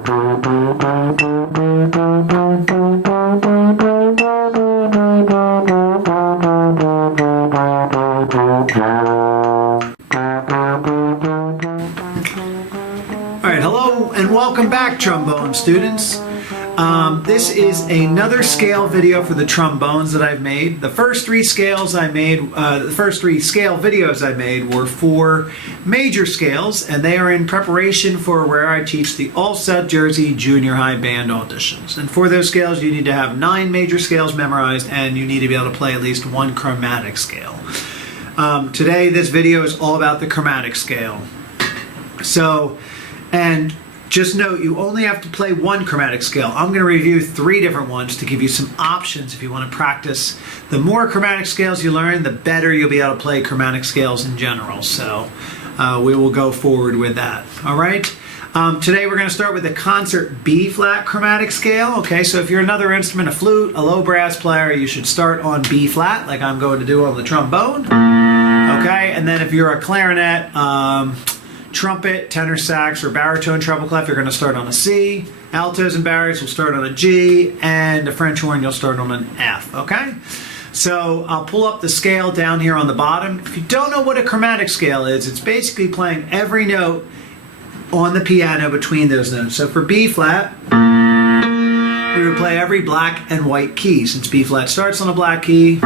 Alright, hello and welcome back, trombone students. This is another scale video for the trombones that I've made. The first three scales I made, the first three scale videos I made were for major scales, and they are in preparation for where I teach the All South Jersey Junior High Band auditions. And for those scales, you need to have 9 major scales memorized, and you need to be able to play at least 1 chromatic scale. Today, this video is all about the chromatic scale. And just note, you only have to play 1 chromatic scale. I'm going to review 3 different ones to give you some options if you want to practice. The more chromatic scales you learn, the better you'll be able to play chromatic scales in general. So we will go forward with that. All right. Today we're going to start with the concert B-flat chromatic scale. Okay, so if you're another instrument, a flute, a low brass player, you should start on B-flat like I'm going to do on the trombone. Okay, and then if you're a clarinet, trumpet, tenor sax, or baritone treble clef, you're going to start on a C. Altos and baritons will start on a G, and the French horn you'll start on an F, okay? So I'll pull up the scale down here on the bottom. If you don't know what a chromatic scale is, it's basically playing every note on the piano between those notes. So for B flat, we would play every black and white key, since B flat starts on a black key.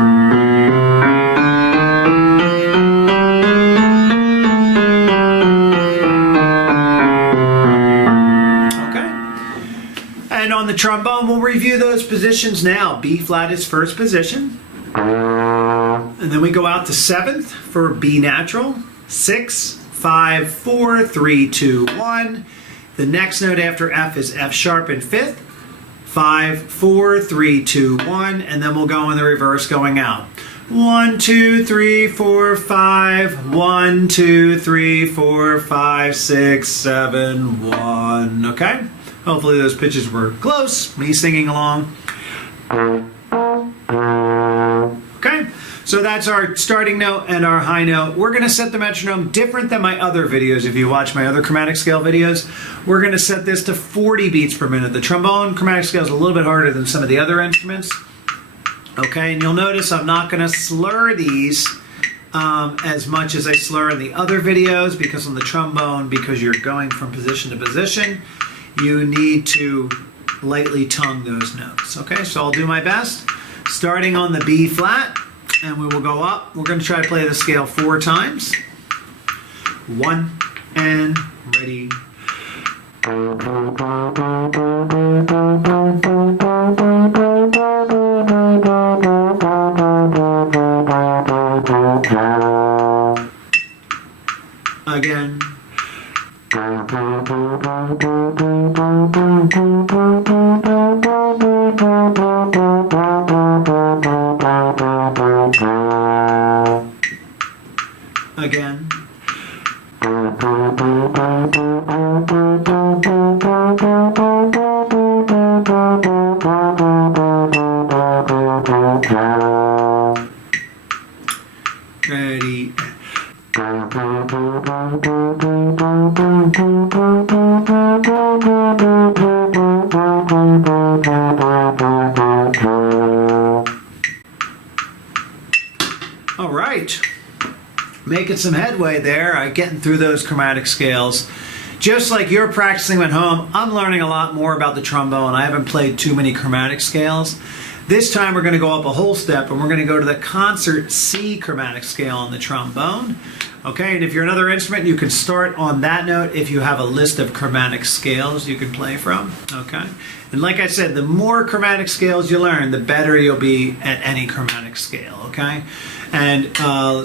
And on the trombone, we'll review those positions now. B flat is first position. And then we go out to 7th for B natural. 6, 5, 4, 3, 2, 1. The next note after F is F sharp in 5th. 5, 4, 3, 2, 1. And then we'll go in the reverse going out. 1, 2, 3, 4, 5. 1, 2, 3, 4, 5, 6, 7, 1. Okay? Hopefully those pitches were close, me singing along. Okay, so that's our starting note and our high note. We're going to set the metronome different than my other videos. If you watch my other chromatic scale videos, we're going to set this to 40 beats per minute. The trombone chromatic scale is a little bit harder than some of the other instruments. Okay, and you'll notice I'm not going to slur these as much as I slur in the other videos, because on the trombone, because you're going from position to position, you need to lightly tongue those notes. Okay, so I'll do my best. Starting on the B flat, and we will go up. We're going to try to play the scale 4 times. 1, and ready. Again. Again. Ready. All right, making some headway there, getting through those chromatic scales. Just like you're practicing at home, I'm learning a lot more about the trombone. I haven't played too many chromatic scales. This time we're going to go up a whole step, and we're going to go to the concert C chromatic scale on the trombone. Okay, and if you're another instrument, you can start on that note if you have a list of chromatic scales you can play from. Okay, and like I said, the more chromatic scales you learn, the better you'll be at any chromatic scale. Okay, and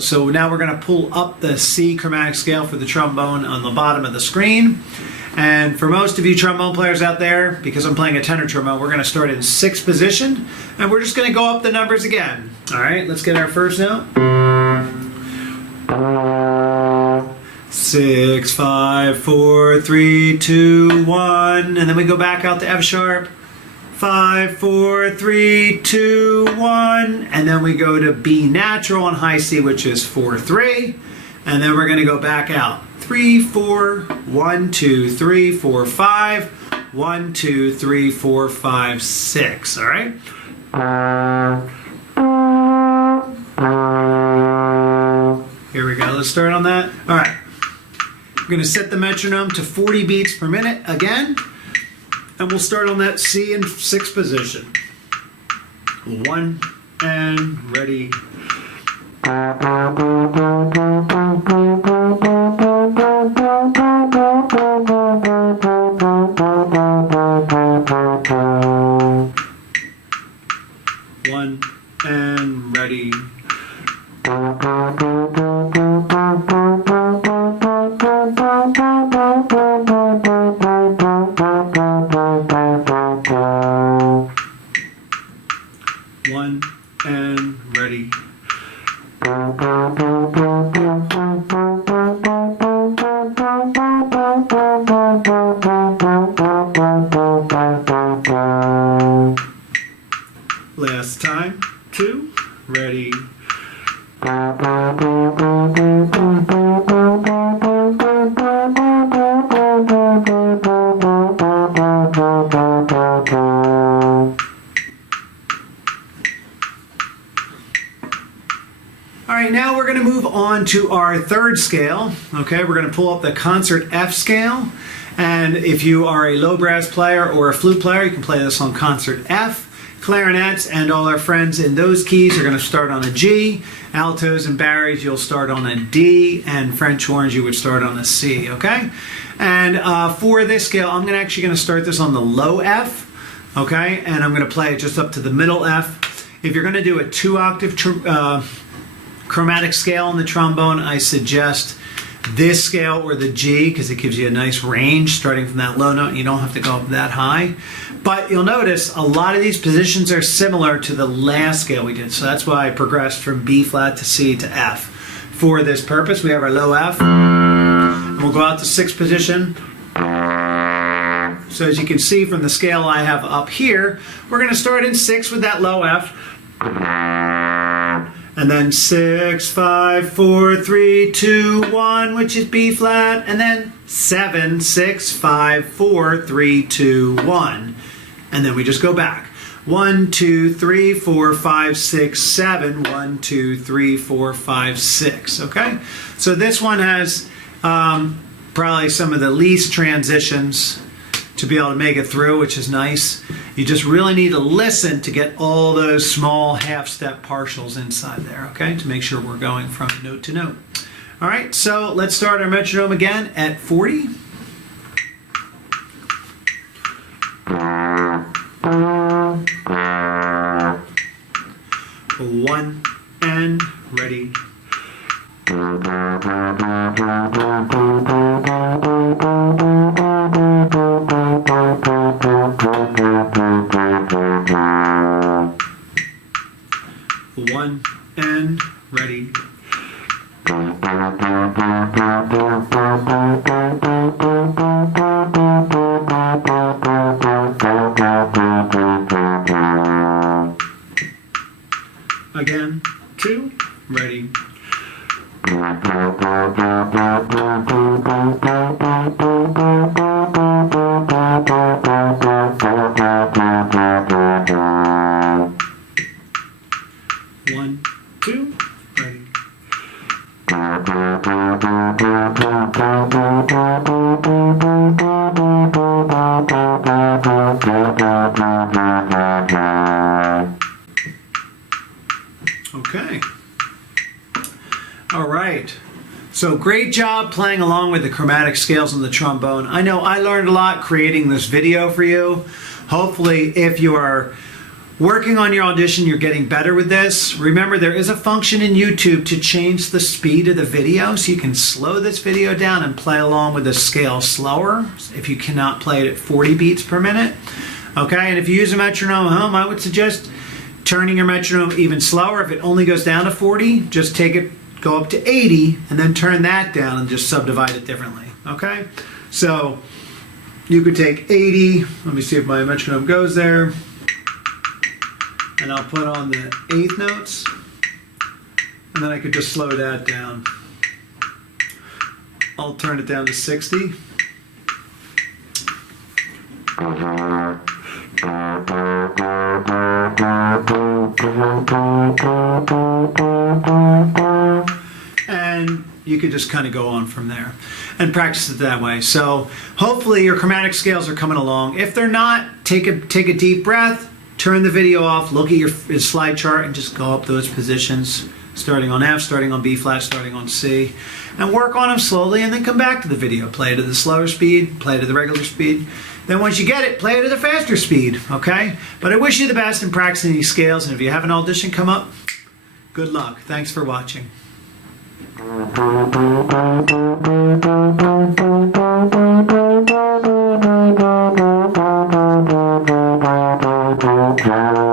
so now we're going to pull up the C chromatic scale for the trombone on the bottom of the screen. And for most of you trombone players out there, because I'm playing a tenor trombone, we're going to start in 6th position, and we're just going to go up the numbers again. All right, let's get our first note. 6, 5, 4, 3, 2, 1, and then we go back out to F sharp. 5, 4, 3, 2, 1, and then we go to B natural on high C, which is 4, 3, and then we're going to go back out. 3, 4, 1, 2, 3, 4, 5, 1, 2, 3, 4, 5, 6. All right? Here we go. Let's start on that. All right. We're going to set the metronome to 40 beats per minute again. And we'll start on that C in 6th position. 1 and ready. One and ready. One and ready. Last time. 2, ready. All right, now we're going to move on to our 3rd scale. Okay, we're going to pull up the concert F scale. And if you are a low brass player or a flute player, you can play this on concert F. Clarinets and all our friends in those keys are going to start on a G. Altos and barries, you'll start on a D. And French horns, you would start on a C, okay? And for this scale, I'm actually going to start this on the low F, okay? And I'm going to play it just up to the middle F. If you're going to do a 2-octave chromatic scale on the trombone, I suggest this scale or the G because it gives you a nice range starting from that low note. You don't have to go up that high. But you'll notice a lot of these positions are similar to the last scale we did. So that's why I progressed from B flat to C to F. For this purpose, we have our low F. And we'll go out to 6th position. So as you can see from the scale I have up here, we're going to start in 6 with that low F. And then 6, 5, 4, 3, 2, 1, which is B flat. And then 7, 6, 5, 4, 3, 2, 1. And then we just go back. 1, 2, 3, 4, 5, 6, 7. 1, 2, 3, 4, 5, 6. Okay? So this one has probably some of the least transitions to be able to make it through, which is nice. You just really need to listen to get all those small half-step partials inside there, okay, to make sure we're going from note to note. All right, so let's start our metronome again at 40. One and ready. One and ready. Again, 2, ready. One, 2, ready. Okay. All right. So great job playing along with the chromatic scales on the trombone. I know I learned a lot creating this video for you. Hopefully, if you are working on your audition, you're getting better with this. Remember, there is a function in YouTube to change the speed of the video, so you can slow this video down and play along with the scale slower if you cannot play it at 40 beats per minute. Okay, and if you use a metronome at home, I would suggest turning your metronome even slower. If it only goes down to 40, just take it, go up to 80, and then turn that down and just subdivide it differently. Okay, so you could take 80. Let me see if my metronome goes there. And I'll put on the 8th notes, and then I could just slow that down. I'll turn it down to 60. And you could just kind of go on from there and practice it that way. So hopefully your chromatic scales are coming along. If they're not, take a deep breath, turn the video off, look at your slide chart and just go up those positions, starting on F, starting on B flat, starting on C, and work on them slowly, and then come back to the video. Play it at the slower speed, play it at the regular speed. Then once you get it, play it at a faster speed, okay? But I wish you the best in practicing these scales, and if you have an audition come up, good luck. Thanks for watching. Yeah.